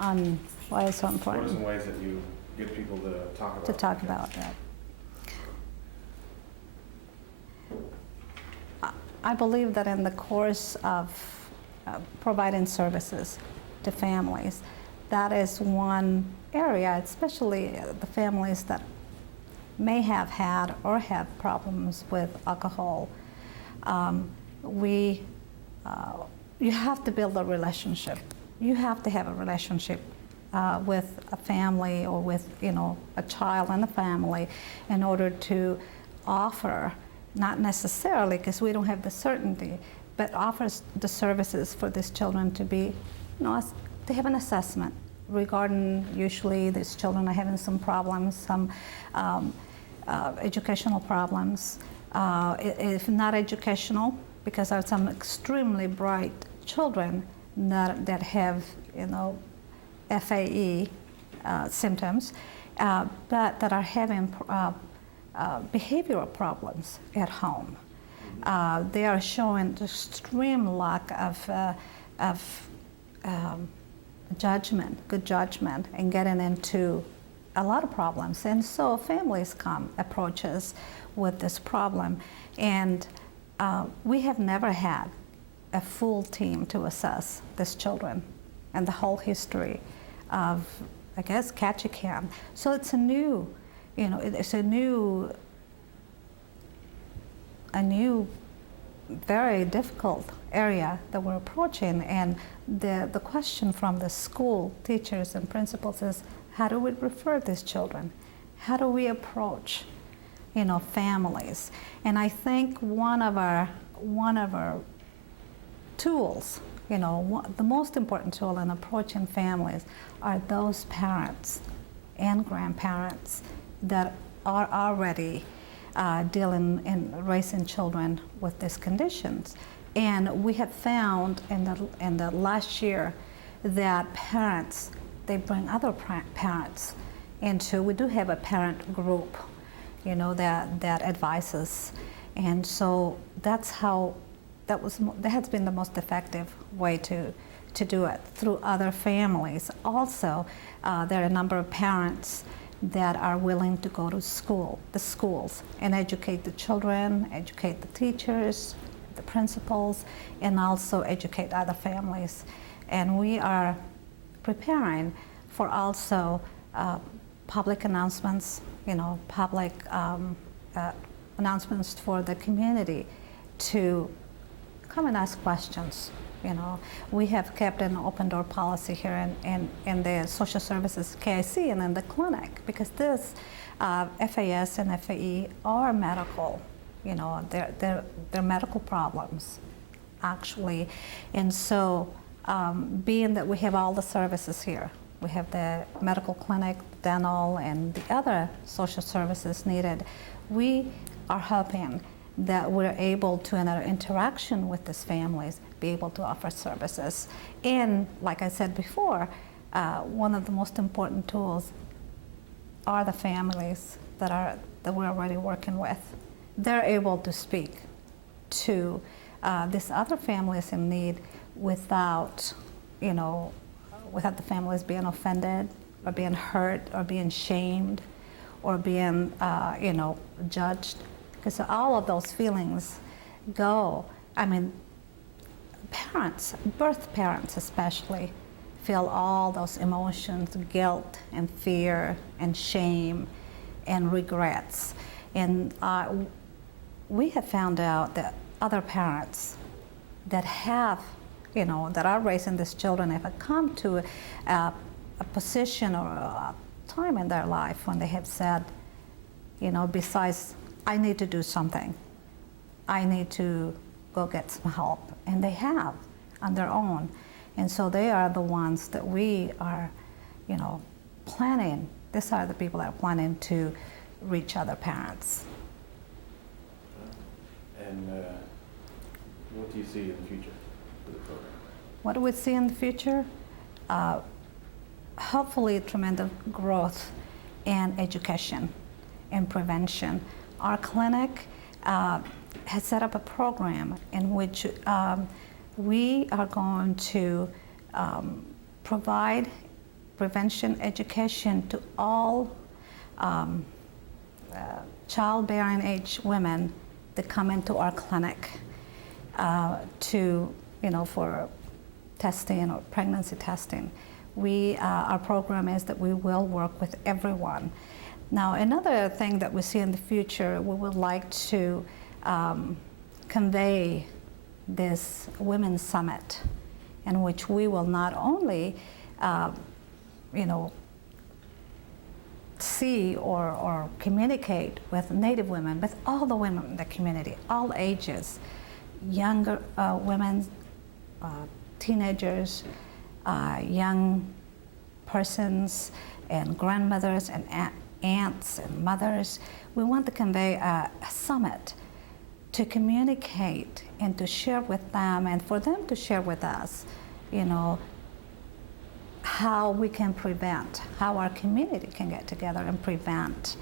on why it's so What are important some ways that you get people to talk about to talk about that. I believe that in the course of providing services to families, that is one area, especially the families that may have had or have problems with alcohol. You have to build a relationship. You have to have a relationship with a family or with a child in the family in order to offer, not necessarily because we don't have the certainty, but offers the services for these children to be, to have an assessment regarding usually these children are having some problems, some educational problems. If not educational, because there are some extremely bright children that have, FAE symptoms, but that are having behavioral problems at home. They are showing extreme lack of judgment, good judgment, and getting into a lot of problems. And so families approach us with this problem. And we have never had a full team to assess these children and the whole history of, I guess, Ketchikan. So it's a new, very difficult area that we're approaching. And the question from the school teachers and principals is, how do we refer these children? How do we approach, families? And I think one of our tools, the most important tool in approaching families are those parents and grandparents that are already dealing and raising children with these conditions. And we have found in the last year that parents, they bring other parents into, we do have a parent group, that advises. And so that's how, that has been the most effective way to do it, through other families. Also, there are a number of parents that are willing to go to the schools, and educate the children, educate the teachers, the principals, and also educate other families. And we are preparing for also public announcements, public announcements for the community to come and ask questions. We have kept an open door policy here in the social services KIC and in the clinic, because this FAS and FAE are medical, they're medical problems actually. And so being that we have all the services here, we have the medical clinic, dental, and the other social services needed, we are hoping that we're able to, in our interaction with these families, be able to offer services. And like I said before, one of the most important tools are the families that we're already working with. They're able to speak to these other families in need without, without the families being offended or being hurt or being shamed or being, judged. Because all of those feelings go. Parents, birth parents especially, feel all those emotions, guilt and fear and shame and regrets. And we have found out that other parents that have, that are raising these children, have come to a position or a time in their life when they have said, besides, I need to do something, I need to go get some help. And they have on their own. And so they are the ones that we are, planning. These are the people that are planning to reach other parents. And what do you see in the future for the program? What do we see in the future? Hopefully tremendous growth in education and prevention. Our clinic has set up a program in which we are going to provide prevention education to all childbearing age women that come into our clinic for testing or pregnancy testing. Our program is that we will work with everyone. Now, another thing that we see in the future, we would like to convey this Women's Summit, in which we will not only see or communicate with Native women, but all the women in the community, all ages, younger women, teenagers, young persons, and grandmothers, and aunts, and mothers. We want to convey a summit to communicate and to share with them, and for them to share with us, how we can prevent, how our community can get together and prevent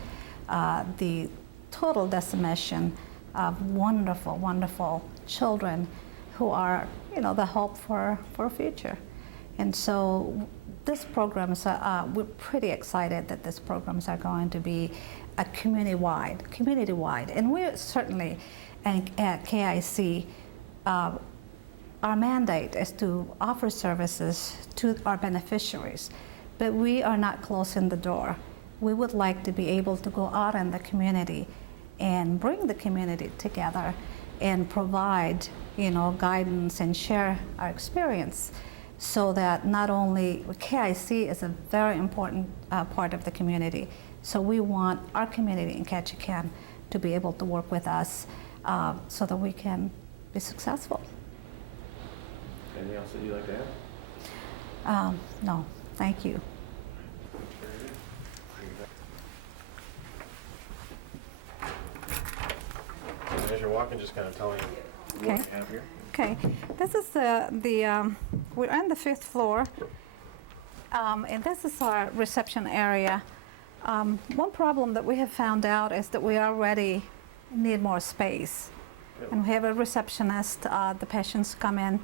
the total decimation of wonderful, wonderful children who are, the hope for a future. And so this programs, we're pretty excited that these programs are going to be a community-wide. And we're certainly at KIC, our mandate is to offer services to our beneficiaries, but we are not closing the door. We would like to be able to go out in the community and bring the community together and provide, guidance and share our experience, so that not only KIC is a very important part of the community, so we want our community in Ketchikan to be able to work with us so that we can be successful. Anything else that you'd like to add? No, thank you. As you're walking, just kind of tell me what we have here. Okay, this is we're on the 5th floor, and this is our reception area. One problem that we have found out is that we already need more space. Yep. And we have a receptionist. The patients come in,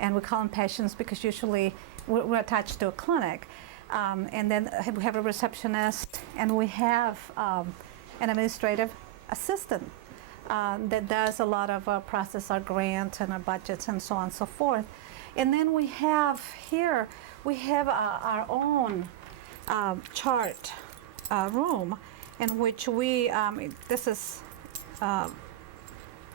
and we call them patients because usually we're attached to a clinic. And then we have a receptionist, and we have an administrative assistant that does a lot of process our grants and our budgets and so on and so forth. And then we have here, our own chart room in which this is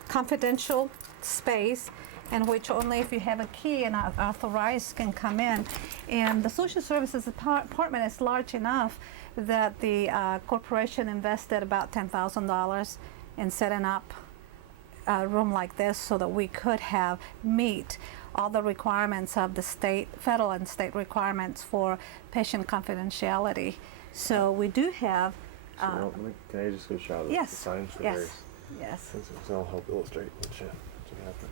confidential space in which only if you have a key and authorized can come in. And the social services department is large enough that the corporation invested about $10,000 in setting up a room like this so that we could meet all the requirements of the federal and state requirements for patient confidentiality. So we do have. Can I just go shout out the signs? Yes. Since I'll help illustrate what you have to.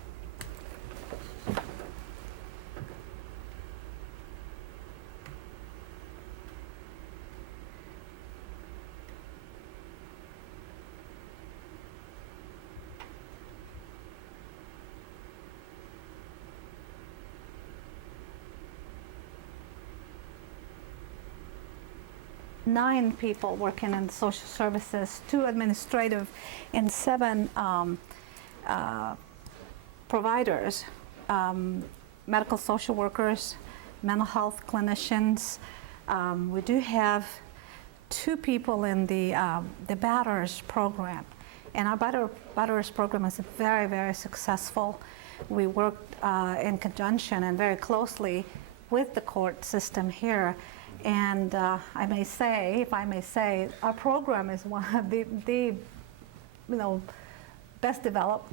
9 people working in social services, 2 administrative, and 7 providers, medical social workers, mental health clinicians. We do have 2 people in the Batters program, and our Batters program is very, very successful. We worked in conjunction and very closely with the court system here. And if I may say, our program is one of the best developed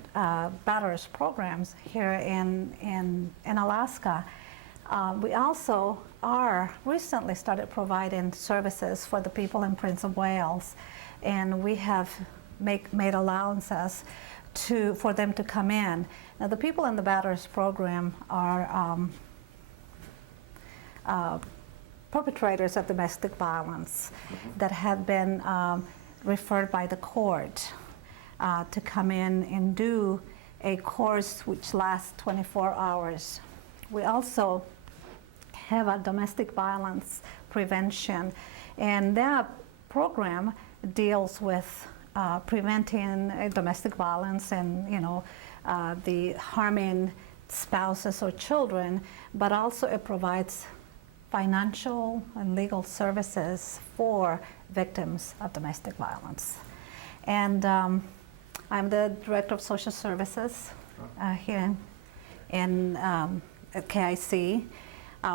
Batters programs here in Alaska. We also recently started providing services for the people in Prince of Wales, and we have made allowances for them to come in. Now, the people in the Batters program are perpetrators of domestic violence that have been referred by the court to come in and do a course which lasts 24 hours. We also have a domestic violence prevention, and that program deals with preventing domestic violence and the harming spouses or children, but also it provides financial and legal services for victims of domestic violence. And I'm the Director of Social Services here in at KIC.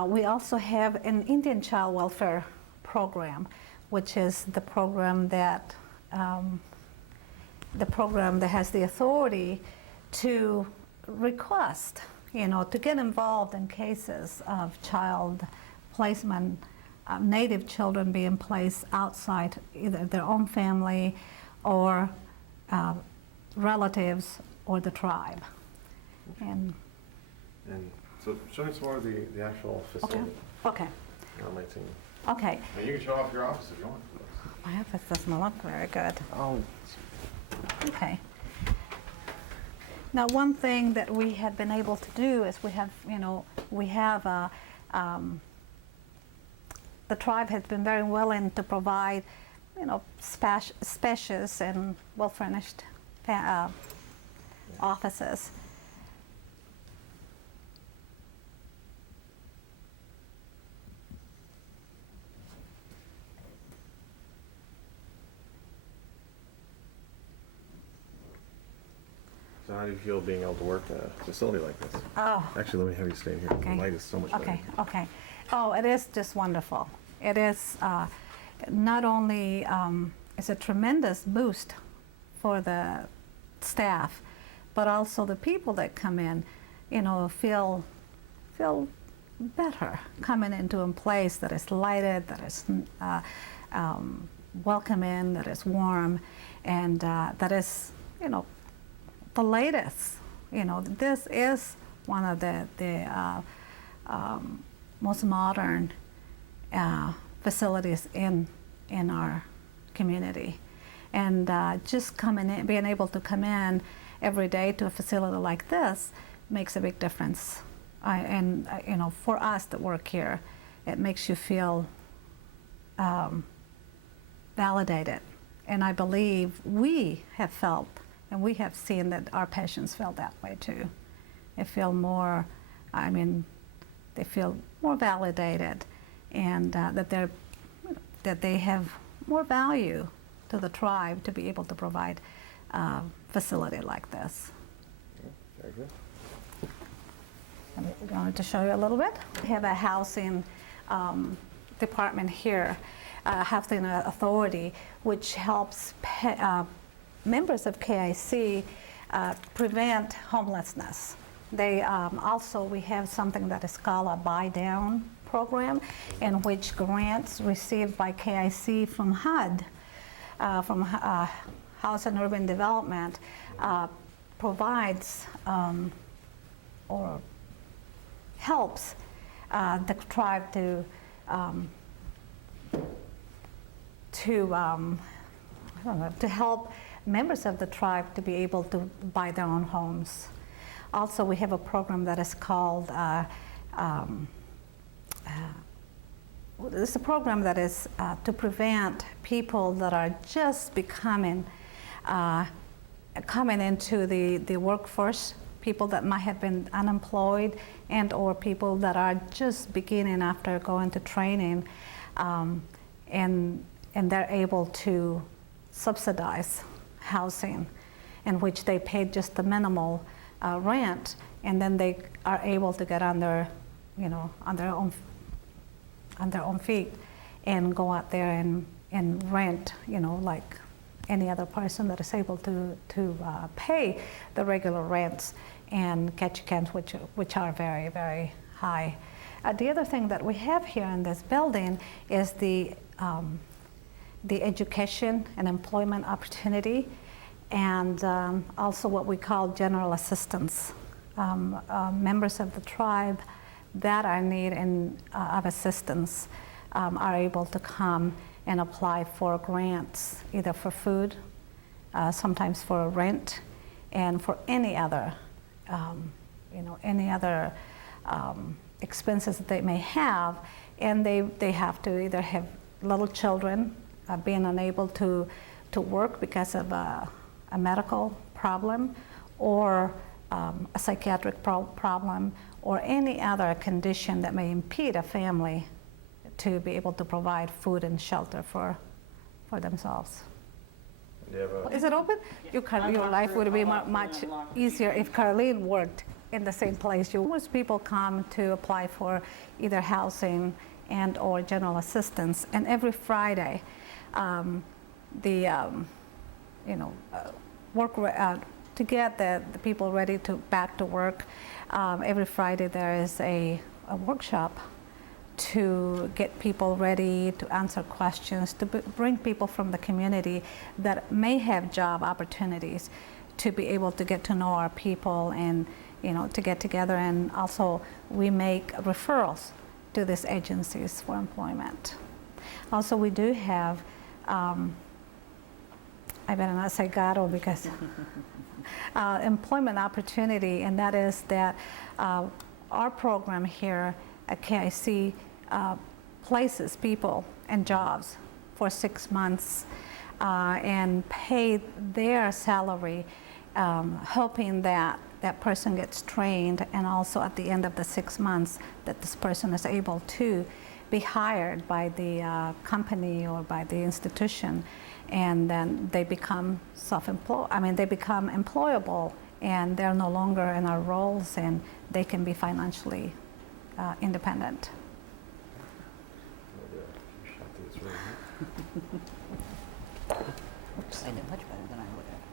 We also have an Indian Child Welfare Program, which is the program that has the authority to request, to get involved in cases of child placement, Native children being placed outside either their own family or relatives or the tribe. And so show me some more of the actual facility. Okay. I might see. Okay. Now you can show off your office if you want. My office doesn't look very good. Oh. Okay. Now, one thing that we have been able to do is the tribe has been very willing to provide, spacious and well-furnished offices. So how do you feel being able to work in a facility like this? Oh. Actually, let me have you stay here. Okay. The light is so much better. Okay. Oh, it is just wonderful. It is not only it's a tremendous boost for the staff, but also the people that come in, feel better coming into a place that is lighted, that is welcoming, that is warm, and that is, the latest. This is one of the most modern facilities in our community, and just coming in, being able to come in every day to a facility like this makes a big difference. For us that work here, it makes you feel validated, and I believe we have felt and we have seen that our patients feel that way too. They feel more, they feel more validated, and that they have more value to the tribe to be able to provide a facility like this. Very good. I wanted to show you a little bit. We have a housing department here, housing authority, which helps members of KIC prevent homelessness. They also, we have something that is called a buy down program, in which grants received by KIC from HUD, from House and Urban Development, provides or helps the tribe to help members of the tribe to be able to buy their own homes. Also, we have a program that is called, it's a program that is to prevent people that are just coming into the workforce, people that might have been unemployed, and or people that are just beginning after going to training, and they're able to subsidize housing, in which they pay just the minimal rent, and then they are able to get on their own feet and go out there and rent, like any other person that is able to pay the regular rents and Ketchikan, which are very, very high. The other thing that we have here in this building is the education and employment opportunity, and also what we call general assistance. Members of the tribe that are in need of assistance are able to come and apply for grants, either for food, sometimes for rent, and for any other, expenses that they may have and they have to either have little children, being unable to work because of a medical problem, or a psychiatric problem, or any other condition that may impede a family to be able to provide food and shelter for themselves. Is it open? Your life would be much easier if Carlene worked in the same place. Most people come to apply for either housing and or general assistance, and every Friday, to get the people ready to back to work. Every Friday there is a workshop to get people ready to answer questions, to bring people from the community that may have job opportunities to be able to get to know our people and to get together. And also we make referrals to these agencies for employment. Also we do have, I better not say Gato because employment opportunity, and that is that our program here at KIC places people and jobs for 6 months and pay their salary, hoping that that person gets trained, and also at the end of the 6 months that this person is able to be hired by the company or by the institution, and then they become they become employable, and they're no longer in our roles, and they can be financially independent. Oops. I did much better than I would have.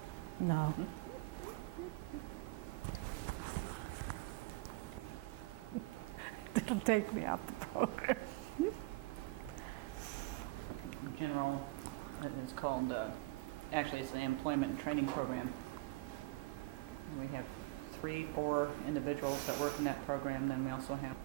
No. It'll take me off the program. General, it's called, actually it's the employment and training program. We have 3-4 individuals that work in that program, then we also have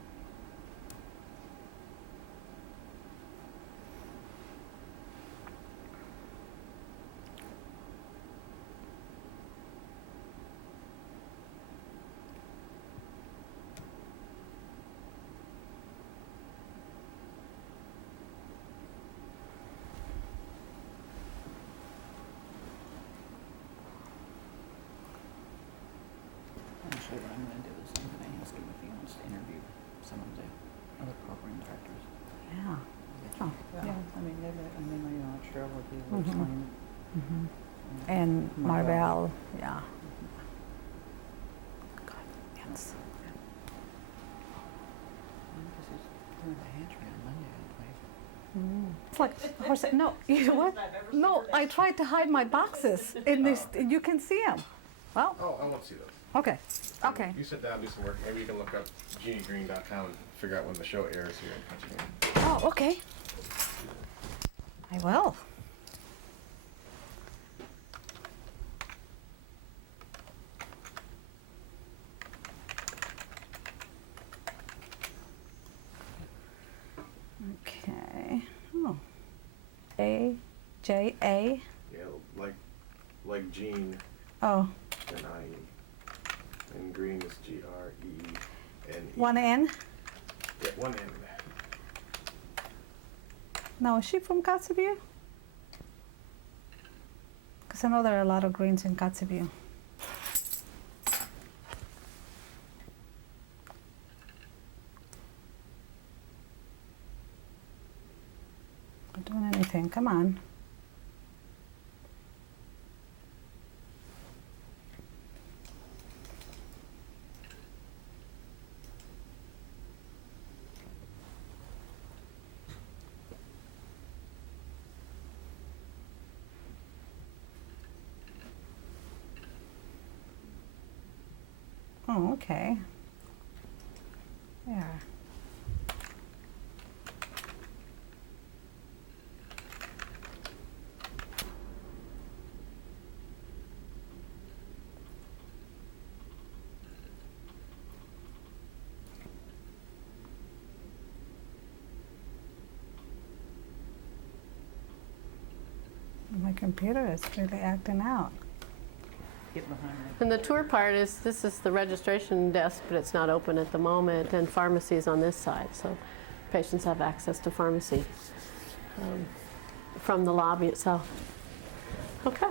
actually what I'm going to do is I'm going to ask him if he wants to interview some of the other program directors. Yeah. Oh, Yeah, I mean, you're not sure what he will explain. And Marvell, yeah. God, yes. Because he's doing the pantry on Monday, I believe. It's like horse. No, you know what? No, I tried to hide my boxes in this. You can see them. Well, Oh, I want to see those. okay, okay. You sit down, do some work. Maybe you can look up geniegreen.com and figure out when the show airs here in Ketchikan. Oh, okay. I will. Okay. Oh. A-J-A. Yeah, like Gene Oh, and I-E. And green is G-R-E-N-E. one N. Yeah, one N. Now, is she from Kotzebue? Because I know there are a lot of greens in Kotzebue. Not doing anything. Come on. Oh, okay. There. My computer is really acting out. Get behind it. And the tour part is, this is the registration desk, but it's not open at the moment, and pharmacy is on this side. So patients have access to pharmacy from the lobby itself. Okay.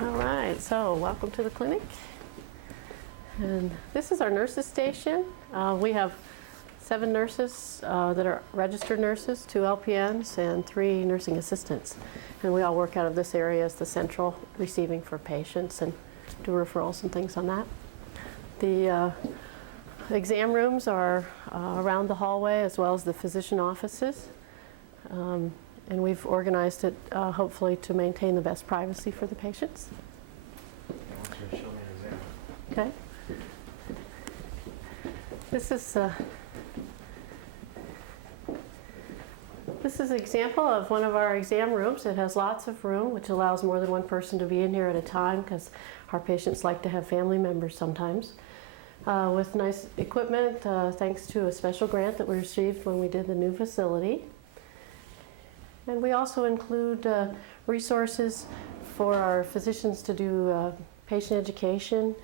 All right, so welcome to the clinic. And this is our nurses station. We have 7 nurses that are registered nurses, 2 LPNs, and 3 nursing assistants. And we all work out of this area as the central receiving for patients and do referrals and things on that. The exam rooms are around the hallway as well as the physician offices. And we've organized it hopefully to maintain the best privacy for the patients. I want you to show me an example. Okay. This is an example of one of our exam rooms. It has lots of room, which allows more than one person to be in here at a time because our patients like to have family members sometimes. With nice equipment, thanks to a special grant that we received when we did the new facility. And we also include resources for our physicians to do patient education.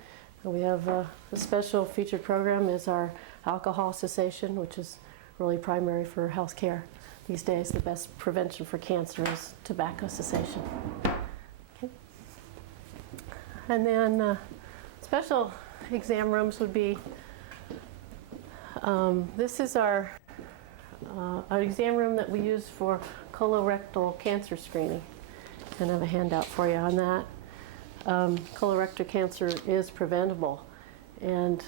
We have a special featured program is our alcohol cessation, which is really primary for healthcare these days. The best prevention for cancer is tobacco cessation. Okay. And then special exam rooms would be, this is our exam room that we use for colorectal cancer screening. And I have a handout for you on that. Colorectal cancer is preventable, and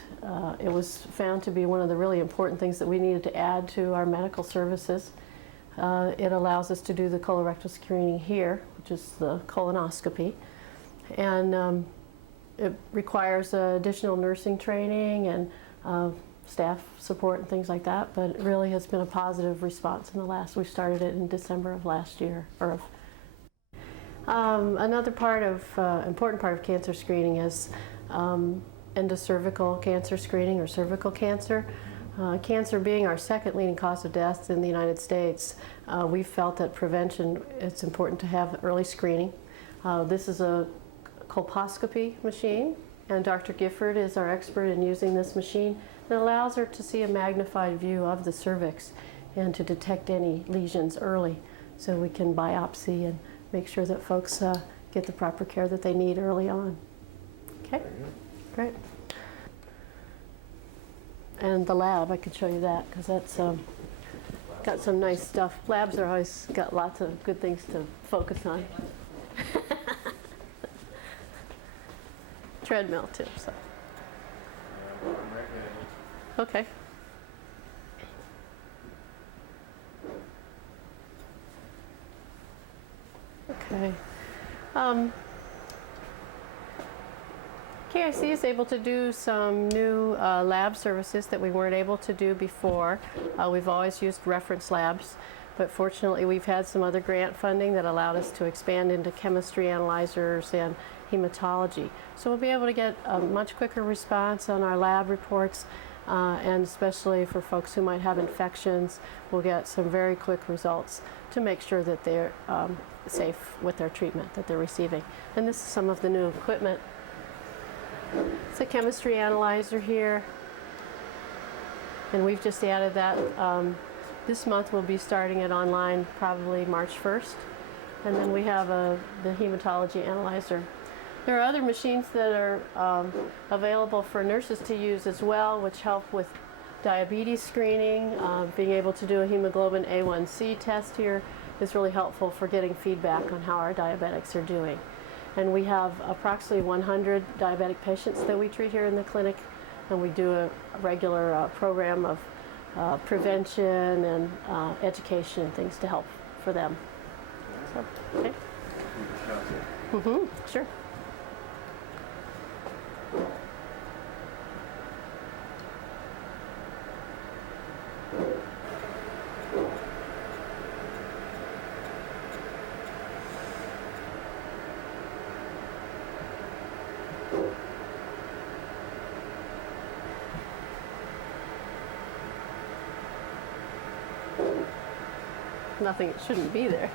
it was found to be one of the really important things that we needed to add to our medical services. It allows us to do the colorectal screening here, which is the colonoscopy, and it requires additional nursing training and staff support and things like that, but it really has been a positive response in the last, we started it in December of last year. Another part of, important part of cancer screening is endocervical cancer screening or cervical cancer. Cancer being our second leading cause of death in the United States, we felt that prevention, it's important to have early screening. This is a colposcopy machine, and Dr. Gifford is our expert in using this machine. It allows her to see a magnified view of the cervix and to detect any lesions early so we can biopsy and make sure that folks get the proper care that they need early on. Okay, great. And the lab, I could show you that because that's got some nice stuff. Labs are always got lots of good things to focus on. Treadmill too. So. Okay. Okay. KIC is able to do some new lab services that we weren't able to do before. We've always used reference labs, but fortunately we've had some other grant funding that allowed us to expand into chemistry analyzers and hematology. So we'll be able to get a much quicker response on our lab reports, and especially for folks who might have infections, we'll get some very quick results to make sure that they're safe with their treatment that they're receiving. And this is some of the new equipment. It's a chemistry analyzer here, and we've just added that. This month we'll be starting it online probably March 1st. And then we have the hematology analyzer. There are other machines that are available for nurses to use as well, which help with diabetes screening. Being able to do a hemoglobin A1C test here is really helpful for getting feedback on how our diabetics are doing. And we have approximately 100 diabetic patients that we treat here in the clinic, and we do a regular program of prevention and education and things to help for them. So, okay. Sure. Nothing that shouldn't be there.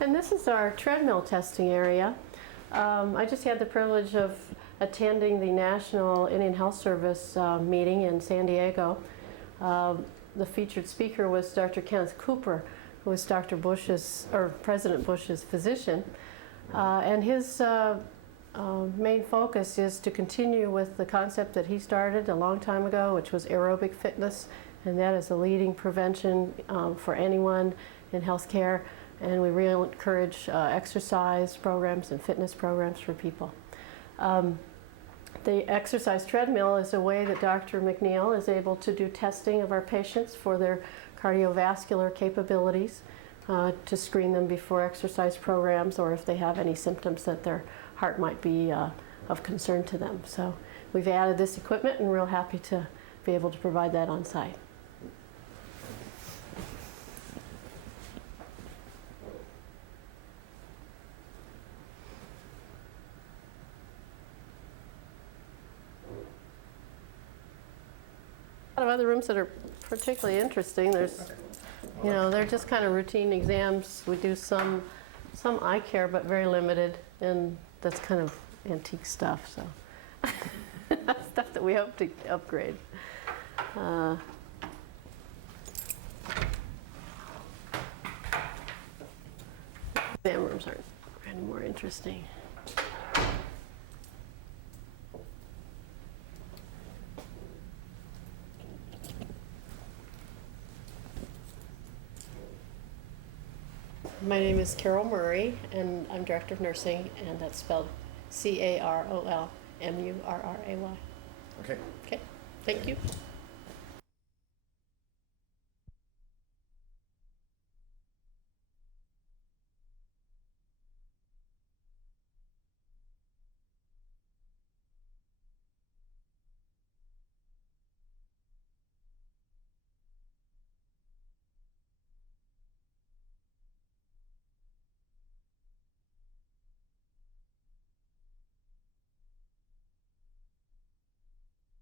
And This is our treadmill testing area. I just had the privilege of attending the National Indian Health Service meeting in San Diego. The featured speaker was Dr. Kenneth Cooper, who was Dr. Bush's, or President Bush's physician. And his main focus is to continue with the concept that he started a long time ago, which was aerobic fitness, and that is a leading prevention for anyone in healthcare. And we really encourage exercise programs and fitness programs for people. The exercise treadmill is a way that Dr. McNeil is able to do testing of our patients for their cardiovascular capabilities, to screen them before exercise programs, or if they have any symptoms that their heart might be of concern to them. So we've added this equipment, and we're real happy to be able to provide that on site. A lot of other rooms that are particularly interesting. There's, you know, they're just kind of routine exams. We do some eye care, but very limited, and that's kind of antique stuff. So stuff that we hope to upgrade. Exam rooms aren't any more interesting. My name is Carol Murray, and I'm Director of Nursing, and that's spelled C-A-R-O-L-M-U-R-R-A-Y. Okay. Okay, thank you.